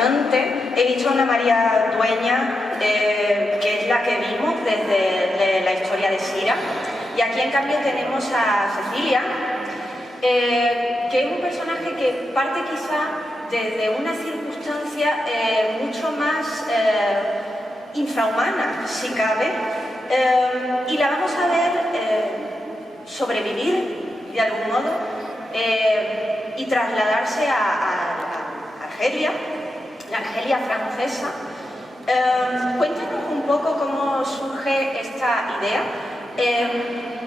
impresionante. He visto a una María Dueña, que es la que vimos desde la historia de Sira, y aquí en cambio tenemos a Cecilia, que es un personaje que parte quizá desde una circunstancia mucho más infrahumana, si cabe, y la vamos a ver sobrevivir de algún modo y trasladarse a Argelia, la Argelia francesa. Cuéntanos un poco cómo surge esta idea.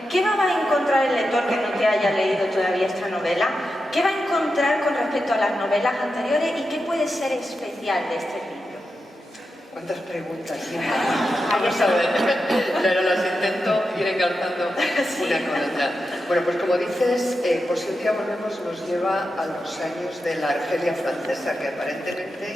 ¿Qué va a encontrar el lector que no te haya leído todavía esta novela? ¿Qué va a encontrar con respecto a las novelas anteriores y qué puede ser especial de este libro? ¿Cuántas preguntas? Vamos a ver, pero las intento ir engarzando una con otra. Bueno, pues como dices, por si un día volvemos, nos lleva a los años de la Argelia francesa, que aparentemente,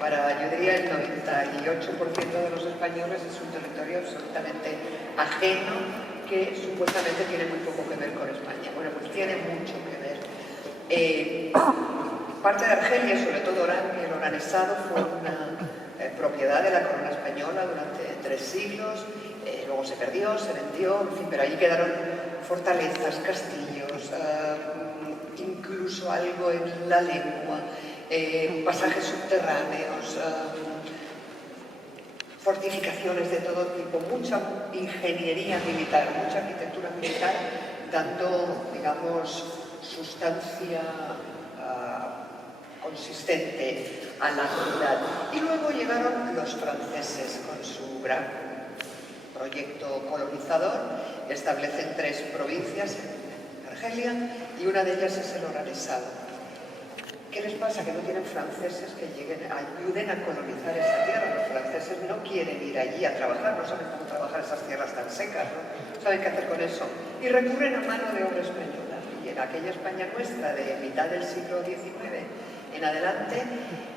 para yo diría el 98% de los españoles, es un territorio absolutamente ajeno, que supuestamente tiene muy poco que ver con España. Bueno, pues tiene mucho que ver. Parte de Argelia, sobre todo Orán, el oranesado, fue una propiedad de la corona española durante 3 siglos, luego se perdió, se vendió, en fin, pero allí quedaron fortalezas, castillos, incluso algo en la lengua, pasajes subterráneos, fortificaciones de todo tipo, mucha ingeniería militar, mucha arquitectura militar, dando, digamos, sustancia consistente a la ciudad. Y luego llegaron los franceses con su gran proyecto colonizador, establecen 3 provincias en Argelia y una de ellas es el oranesado. ¿Qué les pasa? Que no tienen franceses que ayuden a colonizar esa tierra. Los franceses no quieren ir allí a trabajar, no saben cómo trabajar esas tierras tan secas, no saben qué hacer con eso. Y recurren a mano de obra española. Y en aquella España nuestra de mitad del siglo XIX en adelante,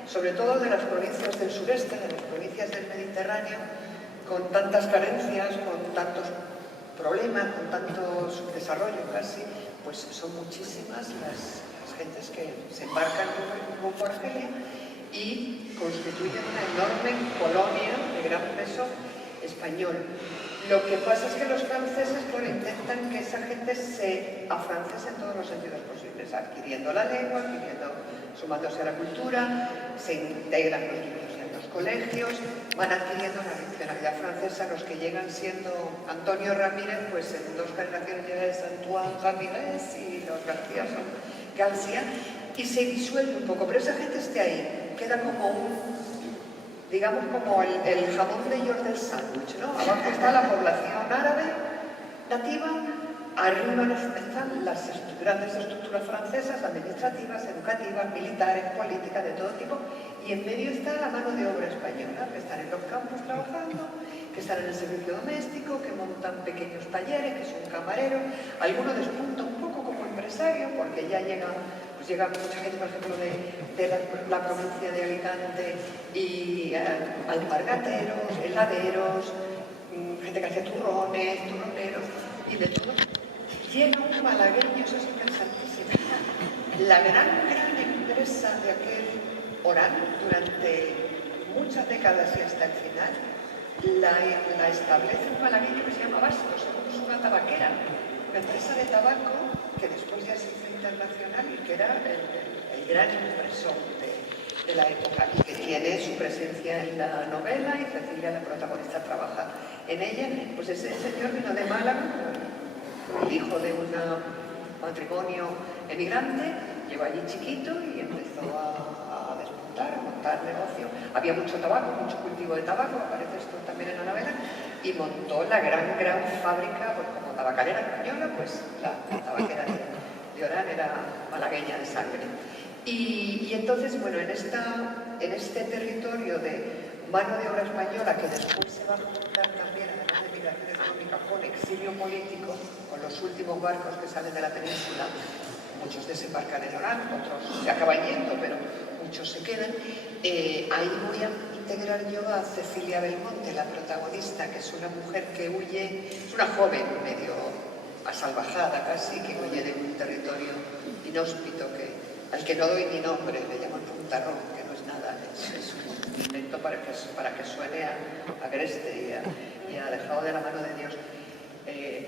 sobre todo de las provincias del sureste, de las provincias del Mediterráneo, con tantas carencias, con tantos problemas, con tanto subdesarrollo casi, pues son muchísimas las gentes que se embarcan rumbo a Argelia y constituyen una enorme colonia de gran peso español. Lo que pasa es que los franceses, claro, intentan que esa gente se afrancese en todos los sentidos posibles, adquiriendo la lengua, sumándose a la cultura, se integran los niños en los colegios, van adquiriendo la nacionalidad francesa. Los que llegan siendo Antonio Ramírez, pues en 2 generaciones ya es Antoine Ramírez, y los García son García, y se disuelve un poco, pero esa gente esté ahí, queda como digamos como el jamón de York del sándwich, ¿no? Abajo está la población árabe nativa, arriba están las grandes estructuras francesas, administrativas, educativas, militares, políticas, de todo tipo, y en medio está la mano de obra española, que están en los campos trabajando, que están en el servicio doméstico, que montan pequeños talleres, que son camareros. Algunos despunta un poco como empresario, porque ya llega mucha gente, por ejemplo, de la provincia de Alicante, y alpargateros, heladeros, gente que hace turrones, turroneros, y de todo. Llega un malagueño, eso es interesantísimo. La gran empresa de aquel Orán, durante muchas décadas y hasta el final, la establece un malagueño que se llama Bastos, es una tabaquera, una empresa de tabaco que después ya se hizo internacional y que era el gran impresor de la época, y que tiene su presencia en la novela, y Cecilia, la protagonista, trabaja en ella. Pues ese señor vino de Málaga, el hijo de un matrimonio emigrante, llegó allí chiquito y empezó a despuntar, a montar negocio. Había mucho tabaco, mucho cultivo de tabaco, aparece esto también en la novela, y montó la gran fábrica, pues como tabacalera española, pues la tabaquera de Orán era malagueña de sangre. Y entonces, bueno, en este territorio de mano de obra española, que después se va a juntar también, además de migración económica, con exilio político, con los últimos barcos que salen de la península, muchos desembarcan en Orán, otros se acaban yendo, pero muchos se quedan. Ahí voy a integrar yo a Cecilia Belmonte, la protagonista, que es una mujer que huye, es una joven medio asalvajada casi, que huye de un territorio inhóspito al que no doy ni nombre, le llaman Puntarrón, que no es nada, es invento para que suene a Agreste y a Dejado de la mano de Dios.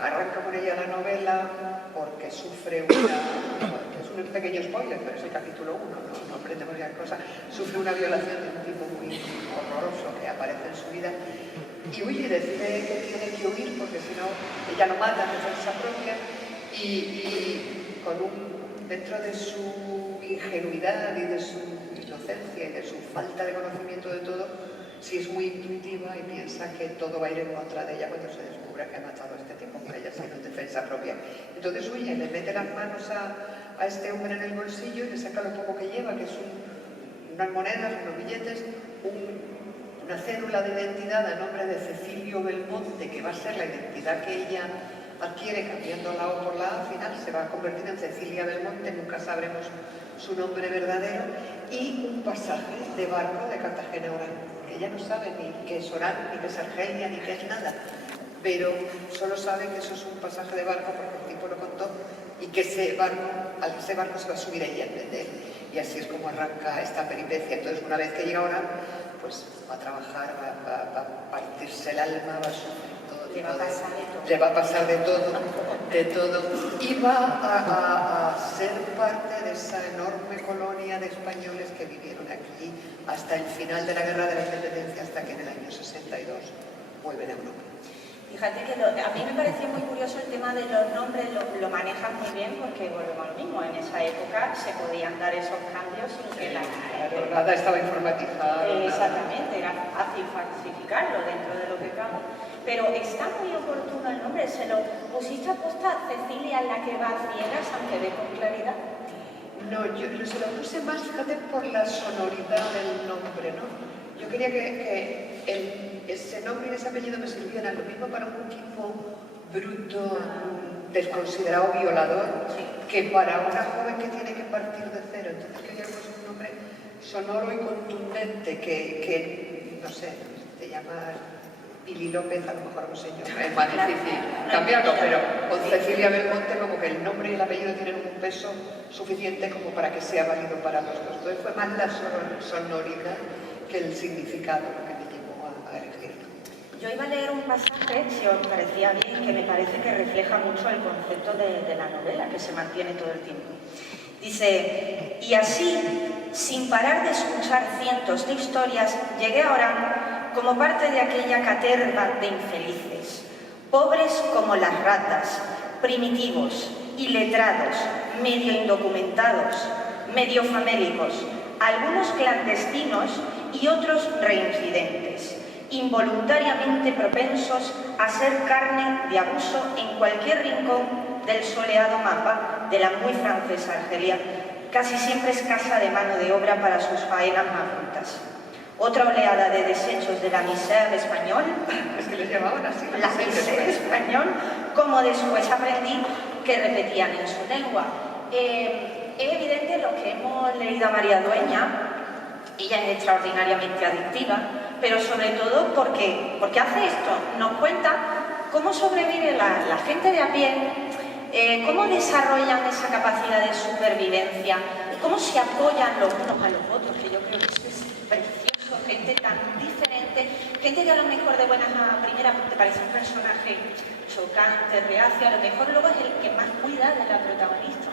Arranca con ella la novela porque sufre es un pequeño spoiler, pero es el capítulo 1, no aprendemos gran cosa, sufre una violación de un tipo muy horroroso que aparece en su vida y huye, decide que tiene que huir porque si no ella lo mata en defensa propia y dentro de su ingenuidad y de su inocencia y de su falta de conocimiento de todo, sí es muy intuitiva y piensa que todo va a ir en contra de ella cuando se descubra que ha matado a este tipo por ella siendo en defensa propia. Entonces huye, le mete las manos a este hombre en el bolsillo y le saca lo poco que lleva, que es unas monedas, unos billetes, una cédula de identidad a nombre de Cecilio Belmonte, que va a ser la identidad que ella adquiere cambiando la O por la A, al final se va a convertir en Cecilia Belmonte, nunca sabremos su nombre verdadero, y un pasaje de barco de Cartagena a Orán, que ella no sabe ni qué es Orán, ni qué es Argelia, ni qué es nada, pero solo sabe que eso es un pasaje de barco porque el tipo lo contó y que ese barco se va a subir ella en vez de él. Y así es como arranca esta peripecia. Entonces, una vez que llega Orán, pues va a trabajar, va a partirse el alma, va a sufrir todo. Le va a pasar de todo, y va a ser parte de esa enorme colonia de españoles que vivieron aquí hasta el final de la Guerra de la Independencia, hasta que en el año 62 vuelven a Europa. Fíjate que a mí me pareció muy curioso el tema de los nombres, lo manejan muy bien porque volvemos a lo mismo, en esa época se podían dar esos cambios sin que nada estaba informatizado. Exactamente, era fácil falsificarlo dentro de lo que cabe. Pero está muy oportuno el nombre, se lo pusiste a posta Cecilia, la que va a ciegas, aunque ve con claridad. No, yo se lo puse más, fíjate, por la sonoridad del nombre, ¿no? Yo quería que ese nombre y ese apellido me sirvieran lo mismo para un tipo bruto, desconsiderado violador, que para una joven que tiene que partir de cero. Entonces quería un nombre sonoro y contundente que no sé, te llamas Pili López, a lo mejor un señor, es más difícil cambiarlo, pero con Cecilia Belmonte como que el nombre y el apellido tienen un peso suficiente como para que sea válido para los dos. Entonces fue más la sonoridad que el significado lo que me llevó a elegirlo. Yo iba a leer un pasaje, si os parecía bien, que me parece que refleja mucho el concepto de la novela, que se mantiene todo el tiempo. Dice, y así, sin parar de escuchar cientos de historias, llegué a Orán como parte de aquella caterva de infelices, pobres como las ratas, primitivos, iletrados, medio indocumentados, medio famélicos, algunos clandestinos y otros reincidentes, involuntariamente propensos a ser carne de abuso en cualquier rincón del soleado mapa de la muy francesa Argelia, casi siempre escasa de mano de obra para sus faenas más brutas. Otra oleada de desechos de la misère español, es que les llamaban así, la misère español, como después aprendí que repetían en su lengua. Es evidente, los que hemos leído a María Dueña, ella es extraordinariamente adictiva, pero sobre todo porque hace esto, nos cuenta cómo sobrevive la gente de a pie, cómo desarrollan esa capacidad de supervivencia, cómo se apoyan los unos a los otros, que yo creo que esto es precioso, gente tan diferente, gente que a lo mejor de buenas a primeras te parece un personaje chocante, reacio, a lo mejor luego es el que más cuida de la protagonista.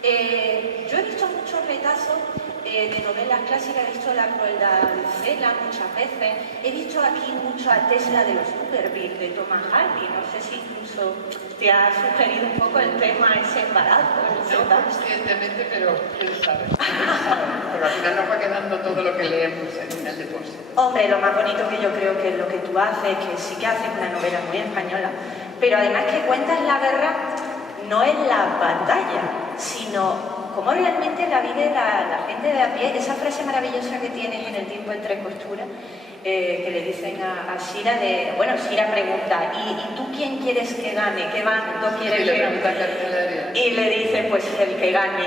Yo he visto muchos retazos de novelas clásicas, he visto La crueldad de Cela muchas veces, he visto aquí mucho a Tesla de los Superbig de Thomas Hardy, no sé si incluso te ha sugerido un poco el tema ese embarazo. No conscientemente, pero quién sabe. Pero al final nos va quedando todo lo que leemos en el depósito. Hombre, lo más bonito que yo creo que es lo que tú haces, que sí que haces una novela muy española, pero además que cuentas la guerra no en la batalla, sino cómo realmente la vive la gente de a pie. Esa frase maravillosa que tienes en El tiempo entre costuras, que le dicen a Shira, Shira pregunta, ¿y tú quién quieres que gane? ¿Qué bando quieres que gane? Y le dice, pues el que gane.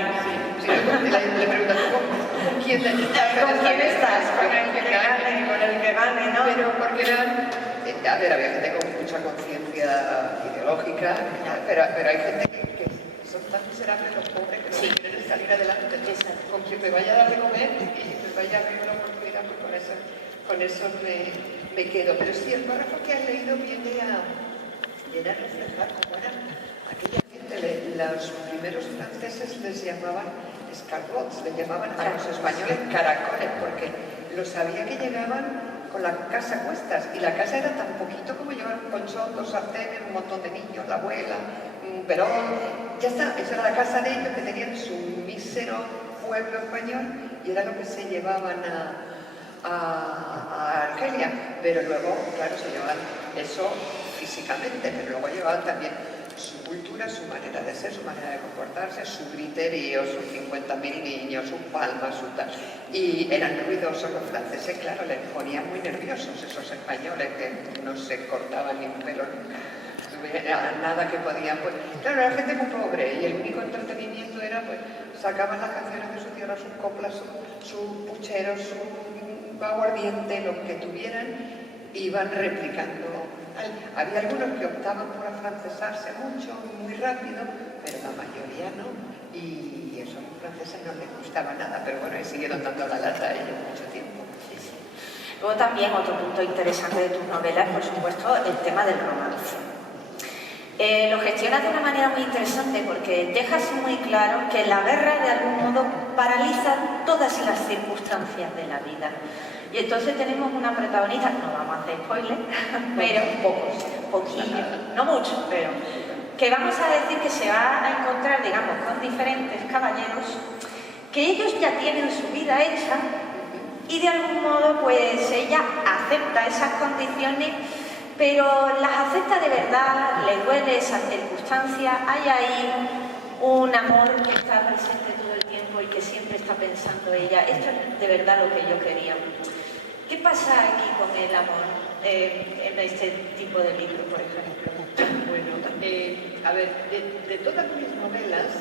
Sí, le pregunta, ¿con quién estás? ¿Con quién estás? Con el que gane, con el que gane, ¿no? Pero porque había gente con mucha conciencia ideológica, pero hay gente que son tan miserables los pobres que no quieren salir adelante. Con quien me vaya a dar de comer y me vaya a abrir una oportunidad, pues por eso con eso me quedo. Pero sí, el párrafo que has leído viene a reflejar cómo era aquella gente. Los primeros franceses les llamaban escargots, les llamaban a los españoles caracoles, porque los sabía que llegaban con la casa a cuestas, y la casa era tan poquito como llevar un colchón, 2 sartenes, un montón de niños, la abuela, un perón, ya está. Esa era la casa de ellos, que tenían su mísero pueblo español, y era lo que se llevaban a Argelia. Pero luego, claro, se llevaban eso físicamente, pero luego llevaban también su cultura, su manera de ser, su manera de comportarse, su griterío, sus 50.000 niños, sus palmas, su tal. Y eran ruidosos los franceses, claro, les ponían muy nerviosos esos españoles que no se cortaban ni un pelo, nada que podían. Pues, claro, era gente muy pobre, y el único entretenimiento era, pues, sacaban las canciones de su tierra, sus coplas, su puchero, su aguardiente, lo que tuvieran, iban replicando. Había algunos que optaban por afrancesarse mucho, muy rápido, pero la mayoría no. Y eso a los franceses no les gustaba nada, pero bueno, siguieron dando la lata a ellos mucho tiempo. Sí, sí. Luego también otro punto interesante de tus novelas, por supuesto, el tema del romance. Lo gestionas de una manera muy interesante porque dejas muy claro que la guerra de algún modo paraliza todas las circunstancias de la vida. Y entonces tenemos una protagonista, no vamos a hacer spoiler, pero poquillo, no mucho, pero que vamos a decir que se va a encontrar, digamos, con diferentes caballeros, que ellos ya tienen su vida hecha y de algún modo pues ella acepta esas condiciones, pero las acepta de verdad, le duele esa circunstancia, hay ahí un amor que está presente todo el tiempo y que siempre está pensando ella, esto es de verdad lo que yo quería. ¿Qué pasa aquí con el amor en este tipo de libro, por ejemplo? Bueno, a ver, de todas mis novelas,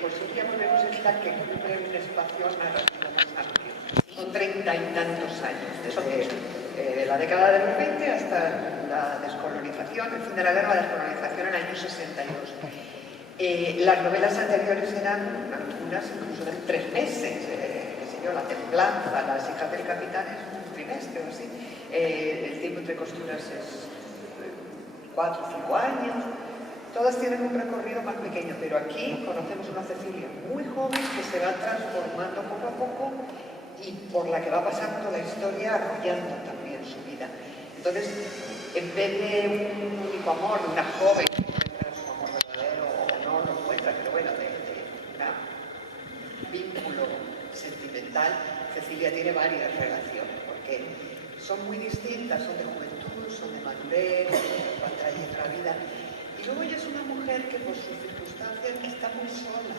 por si ya volvemos a esta que cubre un espacio narrativo más amplio. Son 30 y tantos años, desde la década de los 20 hasta la descolonización, el fin de la guerra, la descolonización en el año 62. Las novelas anteriores eran algunas incluso de 3 meses, La Templanza, Las hijas del capitán es un trimestre o así. El tiempo entre costuras es 4 o 5 años. Todas tienen un recorrido más pequeño, pero aquí conocemos una Cecilia muy joven que se va transformando poco a poco y por la que va pasando la historia, arrollando también su vida. Entonces, en vez de un único amor de una joven que encuentra su amor verdadero o no lo encuentra, pero bueno, de un vínculo sentimental, Cecilia tiene varias relaciones, porque son muy distintas, son de juventud, son de madurez, van trayendo la vida. Y luego ella es una mujer que por sus circunstancias está muy sola.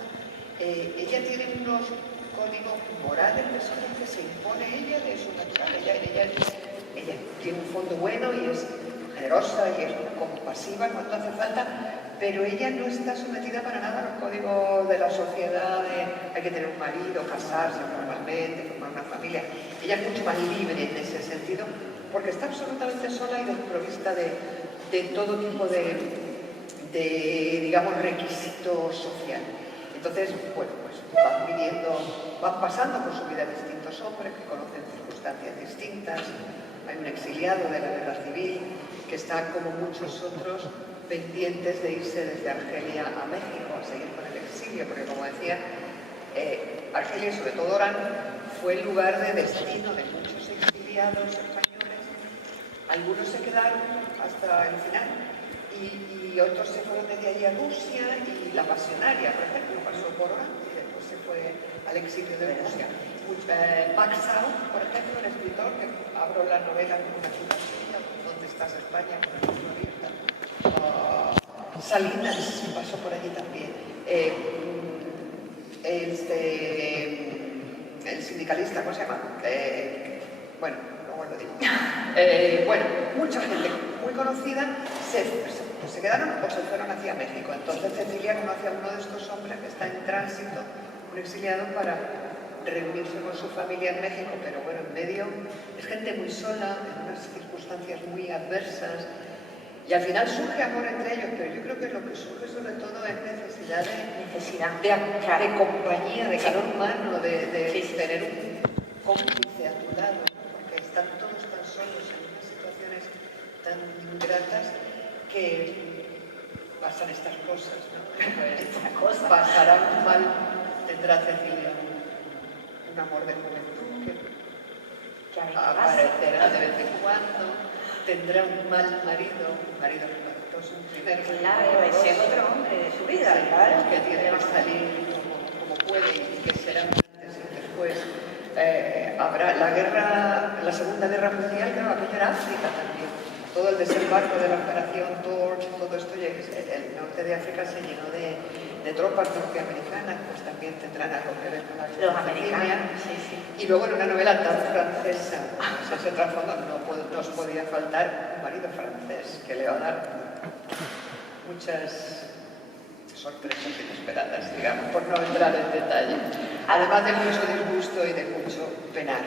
Ella tiene unos códigos morales personales que se impone ella de su natural. Ella tiene un fondo bueno y es generosa y es compasiva cuando hace falta, pero ella no está sometida para nada a los códigos de la sociedad, hay que tener un marido, casarse formalmente, formar una familia. Ella es mucho más libre en ese sentido, porque está absolutamente sola y desprovista de todo tipo de digamos, requisito social. Entonces, bueno, pues van pasando por su vida distintos hombres que conocen circunstancias distintas. Hay un exiliado de la guerra civil que está, como muchos otros, pendientes de irse desde Argelia a México a seguir con el exilio, porque como decía, Argelia y sobre todo Orán fue el lugar de destino de muchos exiliados españoles. Algunos se quedaron hasta el final y otros se fueron desde allí a Rusia, y la Pasionaria, por ejemplo, pasó por Orán y después se fue al exilio de Rusia. Max Sau, por ejemplo, el escritor, que abro la novela con una ciudad suya, ¿dónde estás, España? Con el libro abierto. Salinas pasó por allí también. El sindicalista, ¿cómo se llama? Bueno, luego lo digo. Bueno, mucha gente muy conocida se quedaron o se fueron hacia México. Entonces Cecilia conoce a uno de estos hombres que está en tránsito, un exiliado, para reunirse con su familia en México, pero bueno, en medio es gente muy sola, en unas circunstancias muy adversas, y al final surge amor entre ellos, pero yo creo que lo que surge sobre todo es necesidad de compañía, de calor humano, de tener un cómplice a tu lado, porque están todos pasan estas cosas, ¿no? Pues, pasará mal, tendrá Cecilia un amor de juventud que aparecerá de vez en cuando, tendrá un mal marido, un marido espantoso, un primer marido. Claro, ese es otro hombre de su vida, Sí, claro. que tiene que salir como puede y que será antes y después. Habrá la guerra, la Segunda Guerra Mundial, claro, aquello era África también. Todo el desembarco de la Operación Torch, todo esto, el norte de África se llenó de tropas norteamericanas, pues también tendrán algo que ver con la Los americanos, sí, sí. Y luego en una novela tan francesa, pues se transformó, no os podía faltar un marido francés que le va a dar muchas sorpresas inesperadas, digamos, por no entrar en detalle. Además de mucho disgusto y de mucho penar.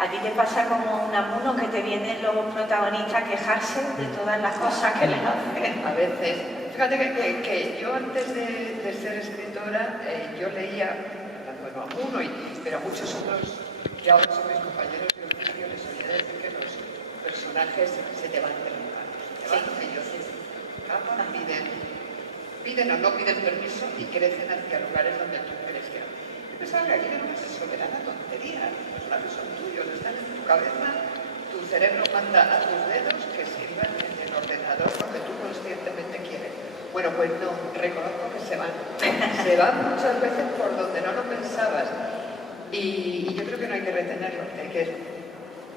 A ti te pasa como un amuno que te vienen los protagonistas a quejarse de todas las cosas que les hacen. A veces, fíjate que yo antes de ser escritora, yo leía, bueno, amuno, pero a muchos otros que ahora son mis compañeros de oficio les oía decir que los personajes se te van de los manos. Ellos escapan, piden o no piden permiso y crecen hacia lugares donde tú crees que no. Pensaba que aquí era una soberana tontería, los labios son tuyos, están en tu cabeza, tu cerebro manda a tus dedos que escriban en el ordenador lo que tú conscientemente quieres. Bueno, pues no, reconozco que se van muchas veces por donde no lo pensabas y yo creo que no hay que retenerlos, hay que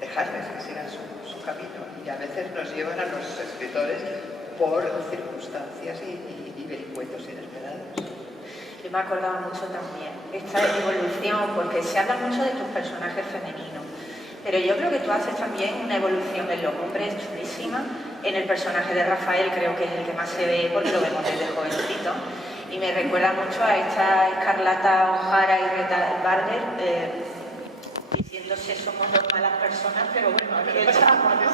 dejarles que sigan su camino y a veces nos llevan a los escritores por circunstancias y vericuetos inesperados. Yo me he acordado mucho también esta evolución, porque se habla mucho de tus personajes femeninos, pero yo creo que tú haces también una evolución en los hombres chulísima. En el personaje de Rafael creo que es el que más se ve, porque lo vemos desde jovencito, y me recuerda mucho a esta Escarlata O'Hara y Rita Barber, diciéndose somos dos malas personas, pero bueno, aquí estamos, ¿no?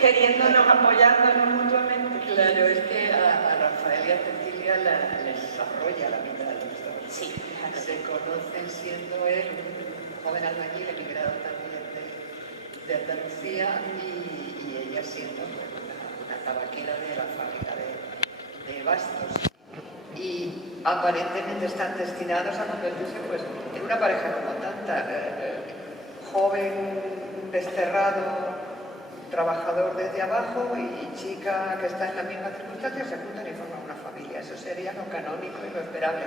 Queriéndonos, apoyándonos mutuamente. Claro, es que a Rafael y a Cecilia les arrolla la vida de los dos. Sí, fíjate. Se conocen siendo él un joven albañil emigrado también de Andalucía y ella siendo una tabaquera de la fábrica de Bastos. Y aparentemente están destinados a convertirse pues, en una pareja como tanta, joven, desterrado, trabajador desde abajo y chica que está en la misma circunstancia, se juntan y forman una familia. Eso sería lo canónico y lo esperable.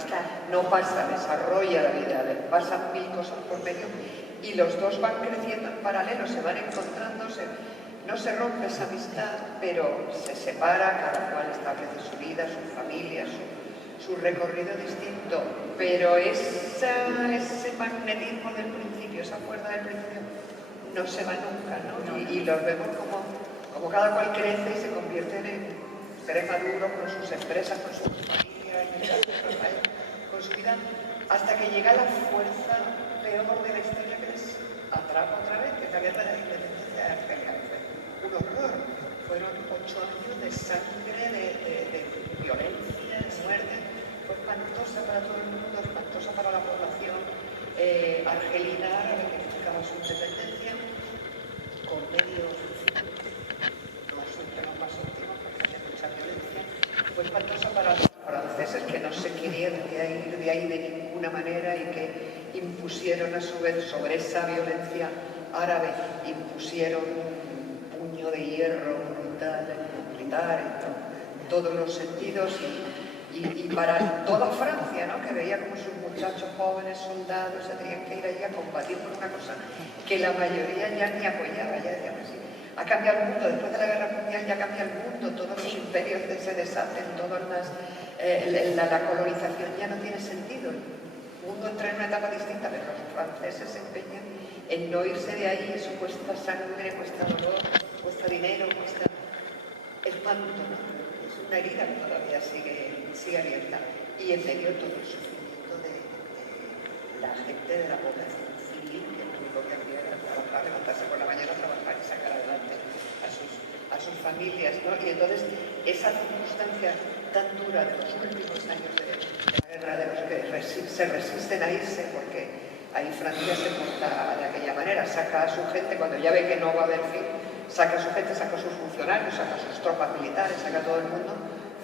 No pasa, desarrolla la vida, le pasan mil cosas por medio y los dos van creciendo en paralelo, se van encontrando, no se rompe esa amistad, pero se separa, cada cual establece su vida, su familia, su recorrido distinto, pero ese magnetismo del principio, esa fuerza del principio, no se va nunca, ¿no? Y los vemos como cada cual crece y se convierten en seres maduros con sus empresas, con su familia, con su vida, hasta que llega la fuerza peor de la historia que les atrapa otra vez, que es la guerra de la independencia de Argelia. Fue un horror. Fueron 8 años de sangre, de violencia, de muerte. Fue espantosa para todo el mundo, espantosa para la población argelina árabe que buscaba su independencia, con medios no siempre los más óptimos porque había mucha violencia. Fue espantosa para los franceses que no se querían ir de ahí de ninguna manera y que impusieron a su vez sobre esa violencia árabe, impusieron un puño de hierro brutal, militar en todos los sentidos y para toda Francia, ¿no? Que veía como sus muchachos jóvenes, soldados, se tenían que ir allí a combatir por una cosa que la mayoría ya ni apoyaba, ya decían así. Ha cambiado el mundo, después de la Guerra Mundial ya cambia el mundo, todos los imperios se deshacen, la colonización ya no tiene sentido. El mundo entra en una etapa distinta, pero los franceses se empeñan en no irse de ahí, eso cuesta sangre, cuesta dolor, cuesta dinero, cuesta espanto, ¿no? Es una herida que todavía sigue abierta y en medio todo el sufrimiento de la gente de la población civil que lo único que hacía era trabajar, levantarse por la mañana, trabajar y sacar adelante a sus familias, ¿no? Y entonces esa circunstancia tan dura de los últimos años de la guerra, de los que se resisten a irse porque ahí Francia se porta de aquella manera, saca a su gente cuando ya ve que no va a haber fin, saca a su gente, saca a sus funcionarios, saca a sus tropas militares, saca a todo el mundo,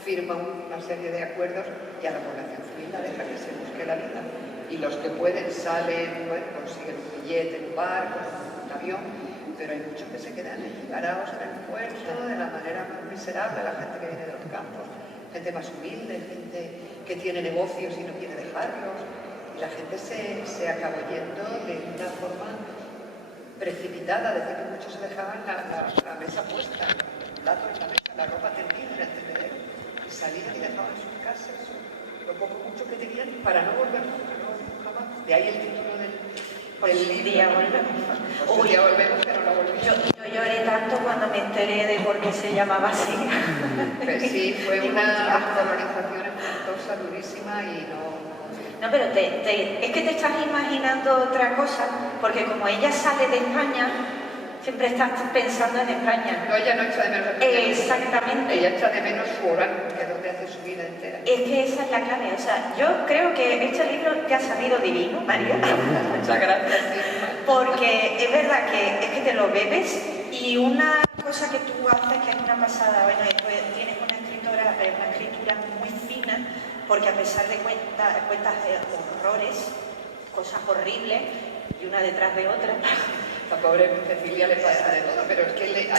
firma una serie de acuerdos y a la población civil la deja que se busque la vida. Y los que pueden salen, bueno, consiguen un billete en un barco, en un avión, pero hay muchos que se quedan varados en el puerto de la manera más miserable, la gente que viene de los campos, gente más humilde, gente que tiene negocios y no quiere dejarlos. Y la gente se acabó yendo de una forma precipitada, desde que muchos se dejaban la mesa puesta, el plato en la mesa, la ropa tendida en el tendedero, y salían y dejaban sus casas, lo poco mucho que tenían, para no volver nunca más. De ahí el título del libro. Día volvemos. Un día volvemos, pero no volvemos. Yo lloré tanto cuando me enteré de por qué se llamaba así. Pues sí, fue una colonización espantosa, durísima y no... No, pero es que te estás imaginando otra cosa, porque como ella sale de España, siempre estás pensando en España. No, ella no echa de menos España. Exactamente. Ella echa de menos su hogar, que es donde hace su vida entera. Es que esa es la clave. O sea, yo creo que este libro te ha salido divino, María. Muchas gracias. Porque es verdad que es que te lo bebes y una cosa que tú haces que es una pasada, bueno, tienes una escritura muy fina, porque a pesar de cuentas horrores, cosas horribles, y una detrás de otra. A la pobre Cecilia le pasa de todo, pero es que,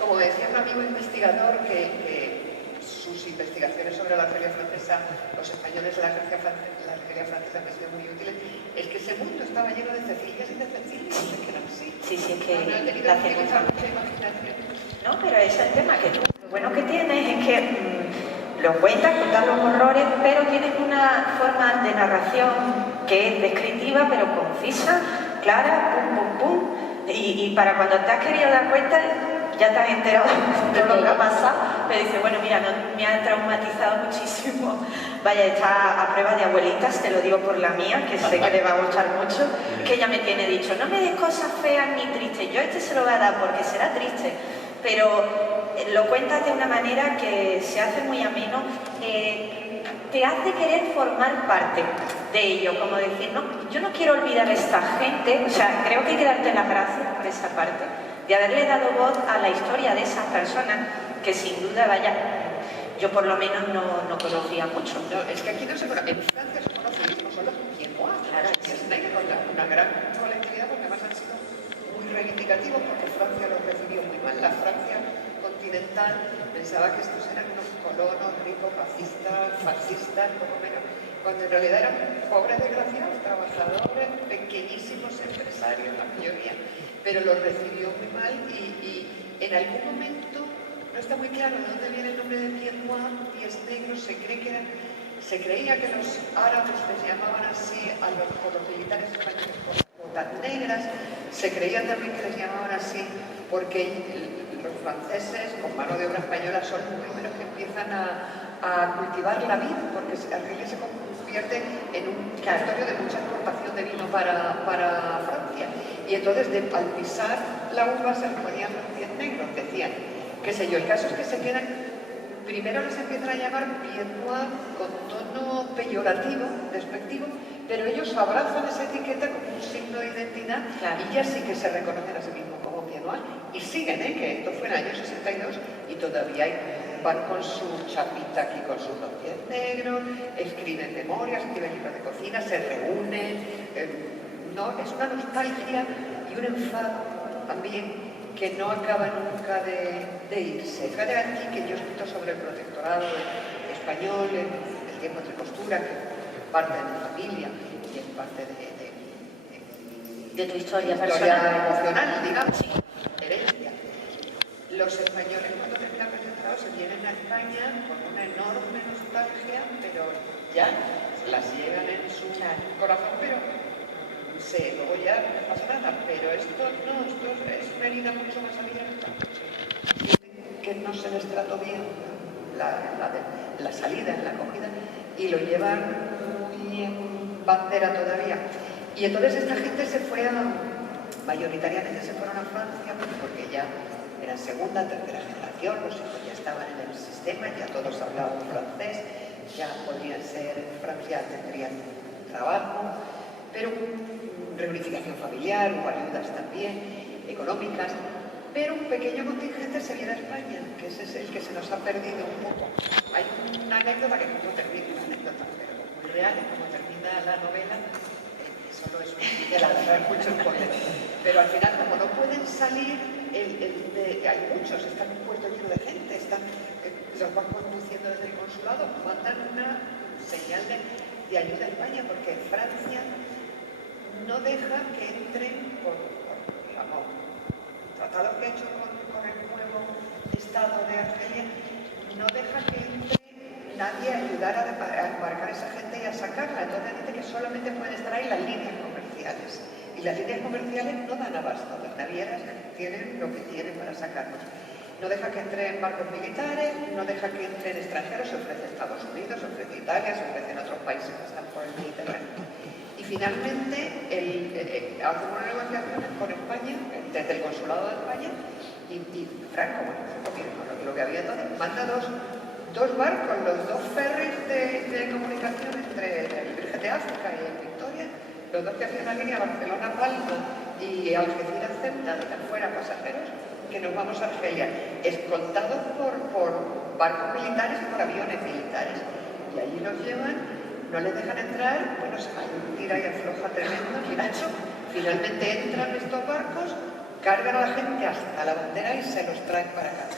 como decía un amigo investigador, que sus investigaciones sobre la Argelia francesa, los españoles de la Argelia francesa me han sido muy útiles, es que ese mundo estaba lleno de Cecilias y de Cecilias, es que eran así. Sí, es que no he tenido la que usar mucha imaginación. No, pero ese es el tema, que tú, lo bueno que tienes es que lo cuentas, contar los horrores, pero tienes una forma de narración que es descriptiva, pero concisa, clara, pum, pum, pum, y para cuando te has querido dar cuenta, ya te has enterado de todo lo que ha pasado, pero dices, bueno, mira, no, me ha traumatizado muchísimo. Vaya, está a prueba de abuelitas, te lo digo por la mía, que sé que le va a gustar mucho, que ella me tiene dicho, no me des cosas feas ni tristes, yo se lo voy a dar porque será triste, pero lo cuentas de una manera que se hace muy ameno, te hace querer formar parte de ello, como decir, no, yo no quiero olvidar a esta gente, o sea, creo que hay que darte las gracias por esa parte, de haberle dado voz a la historia de esas personas que sin duda, vaya, yo por lo menos no conocía mucho. No, es que aquí no se conoce, en Francia se conoce mismo, son los quiemois, claro, es negro, una gran colectividad, porque además han sido muy reivindicativos, porque Francia los recibió muy mal. La Francia continental pensaba que estos eran unos colonos ricos, fascistas, poco menos, cuando en realidad eran pobres desgraciados, trabajadores, pequeñísimos empresarios, la mayoría, pero los recibió muy mal y en algún momento no está muy claro de dónde viene el nombre de pies noirs, pies negros, se creía que los árabes les llamaban así a los militares españoles por las botas negras, se creía también que les llamaban así porque los franceses, con mano de obra española, son los primeros que empiezan a cultivar la vid, porque Argelia se convierte en un territorio de mucha exportación de vino para Francia. Y entonces, al pisar la uva, se les ponían los pies negros, decían, qué sé yo, el caso es que se quedan, primero les empiezan a llamar pied noir con tono peyorativo, despectivo, pero ellos abrazan esa etiqueta como un signo de identidad, claro, y ya sí que se reconocen a sí mismos como pied noir, y siguen, que esto fue en el año 62, y todavía van con su chapita aquí, con sus dos pies negros, escriben memorias, escriben libros de cocina, se reúnen, no, es una nostalgia y un enfado también que no acaba nunca de irse. Fíjate aquí que yo he escrito sobre el protectorado español, el tiempo entre costuras, que es parte de mi familia y es parte de tu historia personal, emocional, digamos, herencia. Los españoles cuando terminan protectorado se vienen a España con una enorme nostalgia, pero ya las llevan en su corazón, pero luego ya no pasa nada, pero esto no, esto es una herida mucho más abierta. Que no se les trató bien la salida, la acogida, y lo llevan muy en bandera todavía. Y entonces esta gente se fue mayoritariamente se fueron a Francia, porque ya eran segunda, tercera generación, los hijos ya estaban en el sistema, ya todos hablaban francés, ya podrían ser en Francia, tendrían trabajo, pero reunificación familiar, hubo ayudas también, económicas, pero un pequeño contingente se viene a España, que ese es el que se nos ha perdido un poco. hay una anécdota que no termina, una anécdota, pero muy real, como termina la novela, solo es un de mucho spoiler. Pero al final, como no pueden salir, hay muchos, están en un puerto lleno de gente, los van conduciendo desde el consulado, mandan una señal de ayuda a España, porque Francia no deja que entren por tratado que ha hecho con el nuevo Estado de Argelia, no deja que entre nadie a ayudar a embarcar a esa gente y a sacarla. Entonces dice que solamente pueden estar ahí las líneas comerciales. Y las líneas comerciales no dan abasto. Las navieras tienen lo que tienen para sacarlos. No deja que entren barcos militares, no deja que entren extranjeros, se ofrece Estados Unidos, se ofrece Italia, se ofrecen otros países que están por el Mediterráneo. Y finalmente hace una negociación con España, desde el consulado de España, y Franco, bueno, lo que había entonces, manda dos barcos, los dos ferries de comunicación entre el Virgen de África y el Victoria, los dos que hacían la línea Barcelona-Palma y Algeciras-Ceuta, dejan fuera pasajeros, que nos vamos a Argelia, escoltados por barcos militares y por aviones militares. Y allí los llevan, no les dejan entrar, bueno, se va un tira y afloja tremendo, y Nacho, finalmente entran estos barcos, cargan a la gente hasta la bandera y se los traen para acá.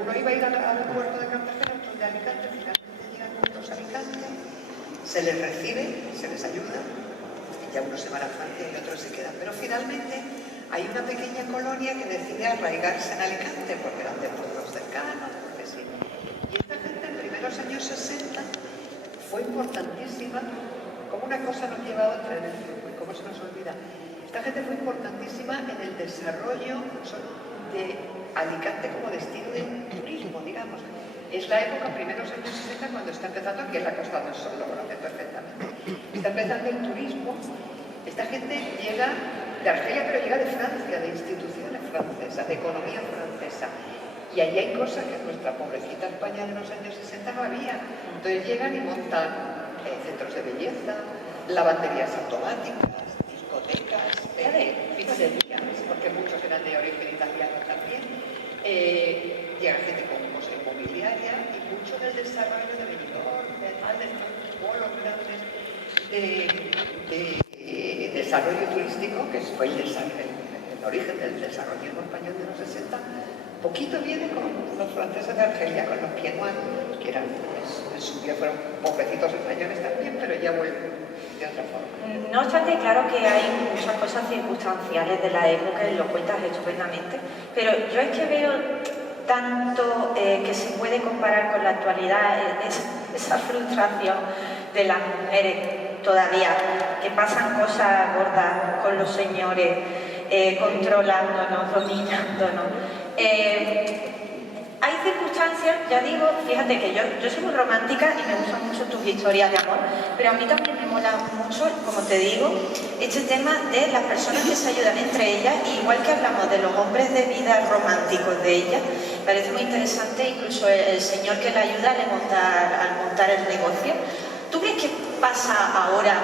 Uno iba a ir al puerto de Cartagena, otro de Alicante, finalmente llegan juntos a Alicante, se les recibe, se les ayuda, y ya unos se van a Francia y otros se quedan. Pero finalmente hay una pequeña colonia que decide arraigarse en Alicante, porque eran de pueblos cercanos, porque sí. Y esta gente en primeros años 60 fue importantísima, como una cosa nos lleva a otra en el tiempo, y cómo se nos olvida. Esta gente fue importantísima en el desarrollo de Alicante como destino de turismo, digamos. Es la época, primeros años 60, cuando está empezando, aquí en la Costa del Sol, lo conocen perfectamente. Está empezando el turismo. Esta gente llega de Argelia, pero llega de Francia, de instituciones francesas, de economía francesa. Y ahí hay cosas que en nuestra pobrecita España de los años 60 no había. Entonces llegan y montan centros de belleza, lavanderías automáticas, discotecas, pizzerías, porque muchos eran de origen italiano también. Llega gente con cosa inmobiliaria y mucho del desarrollo de Benidorm, de estos polos grandes de desarrollo turístico, que fue el origen del desarrollo español de los 60, poquito viene con los franceses de Argelia, con los Pienois, que eran, pues, en su día fueron pobrecitos españoles también, pero ya vuelven de otra forma. No obstante, claro que hay muchas cosas circunstanciales de la época y lo cuentas estupendamente, pero yo es que veo tanto que se puede comparar con la actualidad, esa frustración de las mujeres todavía, que pasan cosas gordas con los señores, controlándonos, dominándonos. Hay circunstancias, ya digo, fíjate que yo soy muy romántica y me gustan mucho tus historias de amor, pero a mí también me mola mucho, como te digo, este tema de las personas que se ayudan entre ellas, y igual que hablamos de los hombres de vida románticos de ellas, parece muy interesante incluso el señor que la ayuda al montar el negocio. ¿Tú crees que pasa ahora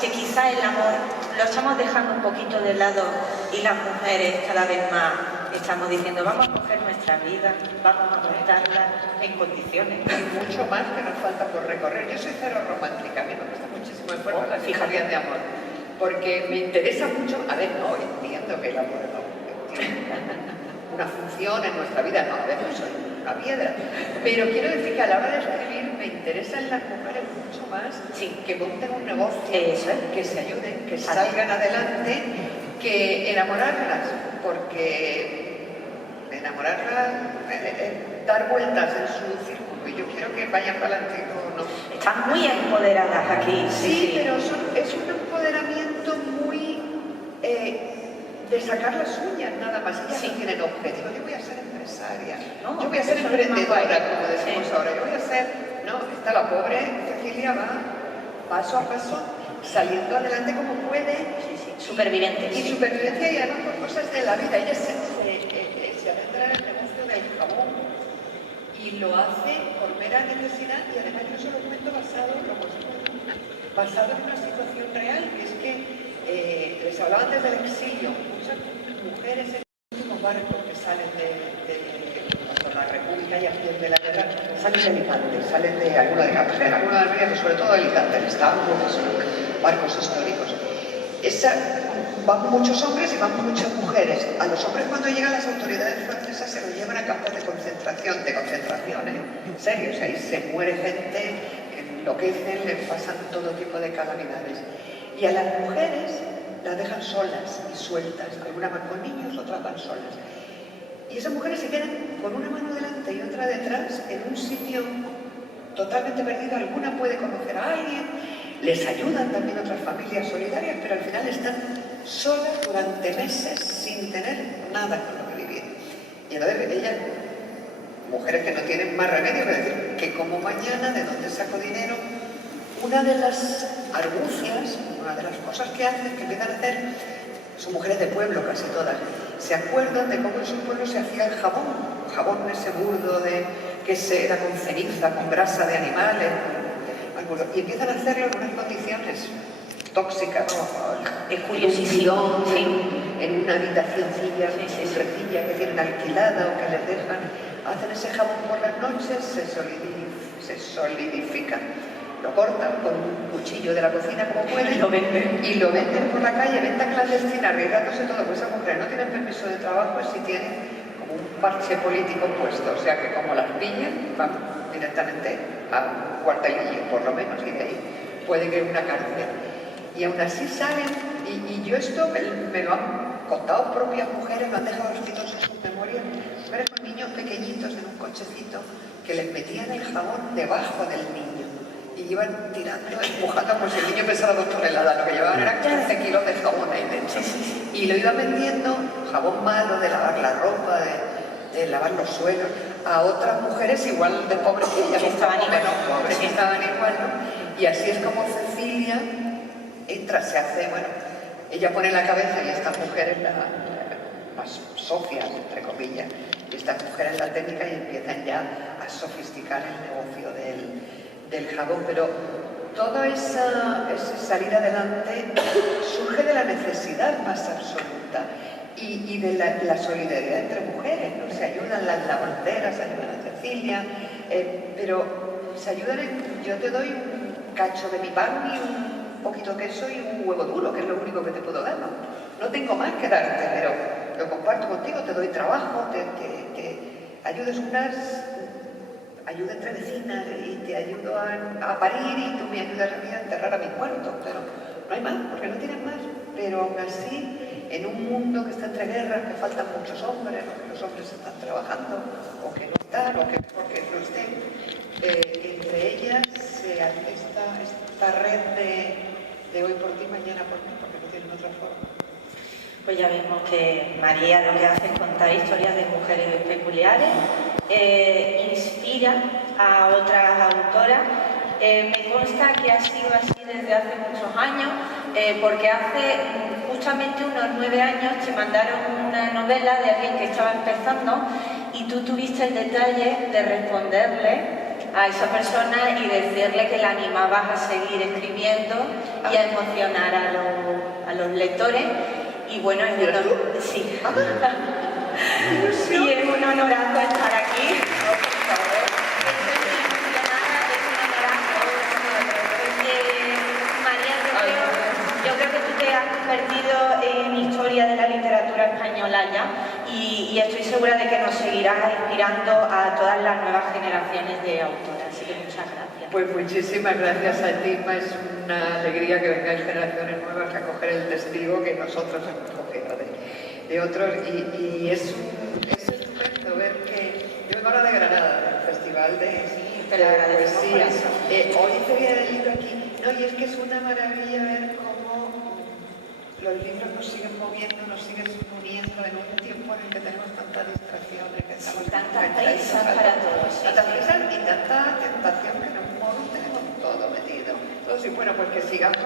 que quizá el amor lo estamos dejando un poquito de lado y las mujeres cada vez más estamos diciendo vamos a coger nuestra vida, vamos a montarla en condiciones? Hay mucho más que nos falta por recorrer. Yo soy cero romántica, a mí me cuesta muchísimo esfuerzo las historias de amor, porque me interesa mucho, a ver, no, entiendo que el amor no tiene una función en nuestra vida, no, a ver, no soy una piedra, pero quiero decir que a la hora de escribir me interesan las mujeres mucho más, que monten un negocio, que se ayuden, que salgan adelante, que enamorarlas, porque enamorarlas es dar vueltas en su círculo, y yo quiero que vayan para adelante, no. Están muy empoderadas aquí. Sí, pero es un empoderamiento muy de sacar las uñas nada más. Ellas no tienen objetivo. Yo voy a ser empresaria, yo voy a ser emprendedora, como decimos ahora. Yo voy a ser, no, está la pobre Cecilia, va paso a paso, saliendo adelante como puede. Superviviente. Y supervivencia, y además por cosas de la vida. Ella se adentra en el negocio del jabón y lo hace por mera necesidad, y además yo se lo cuento basado en una situación real, que es que les hablaba antes del exilio. Muchas mujeres en el último barco que salen de la zona llama República y Acción de la Guerra, salen de Alicante, salen de alguna de Cartagena, alguna de Almería, pero sobre todo de Alicante, el Estambul, que son barcos históricos. Van muchos hombres y van muchas mujeres. A los hombres cuando llegan las autoridades francesas se los llevan a campos de concentración, en serio, o sea, ahí se muere gente, enloquecen, les pasan todo tipo de calamidades. Y a las mujeres las dejan solas y sueltas, algunas van con niños, otras van solas. Y esas mujeres se quedan con una mano delante y otra detrás en un sitio totalmente perdido. Alguna puede conocer a alguien, les ayudan también otras familias solidarias, pero al final están solas durante meses sin tener nada con lo que vivir. Y entonces ellas, mujeres que no tienen más remedio que decir que como mañana, ¿de dónde saco dinero? Una de las argucias, una de las cosas que hacen, que empiezan a hacer, son mujeres de pueblo casi todas, se acuerdan de cómo en su pueblo se hacía el jabón ese burdo que era con ceniza, con grasa de animales, y empiezan a hacerlo en unas condiciones tóxicas, ¿no? Es curiosísimo, en una habitacioncilla, recilla que tienen alquilada o que les dejan, hacen ese jabón por las noches, se solidifica, lo cortan con un cuchillo de la cocina como pueden y lo venden por la calle, venta clandestina, arriesgándose todo. Pues esas mujeres no tienen permiso de trabajo y sí tienen como un parche político puesto, o sea que como las pillen van directamente a un cuartelillo por lo menos, y de ahí puede que una cárcel. Y aún así salen, y yo esto me lo han contado propias mujeres, lo han dejado escritos en sus memorias, mujeres con niños pequeñitos en un cochecito que les metían el jabón debajo del niño y iban tirando, empujando como si el niño pesara 2 toneladas, lo que llevaban eran 15 kilos de jabón ahí dentro. Y lo iban vendiendo, jabón malo de lavar la ropa, de lavar los suelos, a otras mujeres igual de pobres que ellas, que estaban igual, ¿no? Y así es como Cecilia entra, se hace, bueno, ella pone la cabeza y estas mujeres las socias, entre comillas, y estas mujeres la técnica y empiezan ya a sofisticar el negocio del jabón, pero toda esa salir adelante surge de la necesidad más absoluta y de la solidaridad entre mujeres, ¿no? Se ayudan las lavanderas, se ayudan a Cecilia, pero se ayudan yo te doy un cacho de mi pan y un poquito de queso y un huevo duro, que es lo único que te puedo dar, no tengo más que darte, pero lo comparto contigo, te doy trabajo, te ayudas ayuda entre vecinas y te ayudo a parir y tú me ayudas a mí a enterrar a mis muertos, pero no hay más, porque no tienes más. Pero aún así, en un mundo que está entre guerras, que faltan muchos hombres, o que los hombres están trabajando, o que no están, o que porque no estén, entre ellas se hace esta red de hoy por ti, mañana por mí, porque no tienen otra forma. Pues ya vemos que María lo que hace es contar historias de mujeres peculiares, inspira a otras autoras. Me consta que ha sido así desde hace muchos años, porque hace justamente unos 9 años te mandaron una novela de alguien que estaba empezando y tú tuviste el detalle de responderle a esa persona y decirle que la animabas a seguir escribiendo y a emocionar a los lectores. Y bueno, es un honor, sí. Y es un honorazo estar aquí. María, yo creo que tú te has convertido en historia de la literatura española ya y estoy segura de que nos seguirás inspirando a todas las nuevas generaciones de autoras. Así que muchas gracias. Pues muchísimas gracias a ti, es una alegría que vengáis generaciones nuevas a coger el testigo que nosotros hemos cogido de otros y es estupendo ver que yo vengo ahora de Granada, del Festival de Poesía. Hoy te voy a decir aquí, no, y es que es una maravilla ver cómo los libros nos siguen moviendo, nos siguen uniendo en un tiempo en el que tenemos tantas distracciones, que estamos tantas prisas para todos. Tantas prisas y tanta tentación que en un modo tenemos todo metido. Entonces, bueno, pues que sigamos,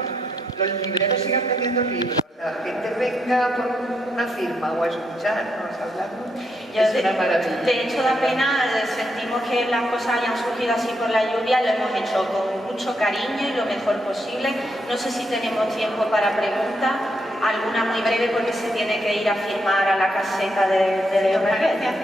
los libreros sigan vendiendo libros, la gente venga por una firma o a escucharnos, a hablarnos, es una maravilla. De hecho, da pena, sentimos que las cosas hayan surgido así por la lluvia, lo hemos hecho con mucho cariño y lo mejor posible. No sé si tenemos tiempo para preguntas, alguna muy breve porque se tiene que ir a firmar a la caseta de Leo Marquez.